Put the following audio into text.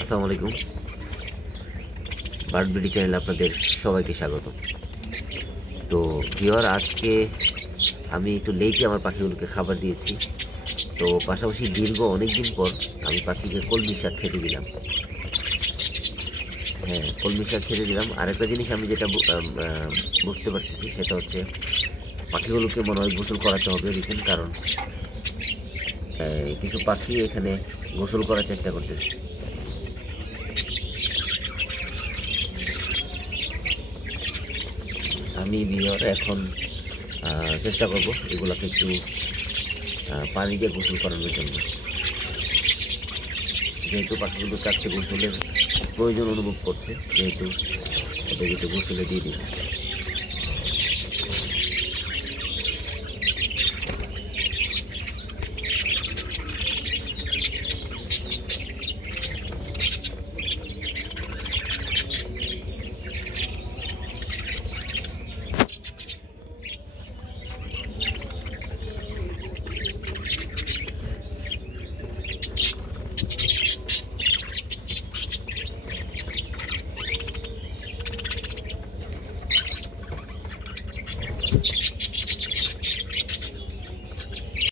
আসসালামু আলাইকুম, bird BD চ্যানেলে আপনাদের সবাইকে স্বাগত। তো ভিউয়ার, আজকে আমি একটু লেটে আমার পাখিগুলোকে খাবার দিয়েছি। তো পাশাপাশি দীর্ঘ অনেক দিন পর আমি পাখিকে কলমি শাক খেতে দিলাম। হ্যাঁ, কলমি শাক খেতে দিলাম। আরেকটা জিনিস আমি যেটা বুঝতে পারতেছি সেটা হচ্ছে পাখিগুলোকে মনে হয় গোসল করাতে হবে রিসেন্ট, কারণ কিছু পাখি এখানে গোসল করার চেষ্টা করতেছে। আমি ভিউয়ার এখন চেষ্টা করব এগুলোকে একটু পানি দিয়ে গোসল করানোর জন্য, যেহেতু পাখিগুলো চাচ্ছে গোসলের প্রয়োজন অনুভব করছে, যেহেতু ওদের একটু গোসলে দিয়ে দিই।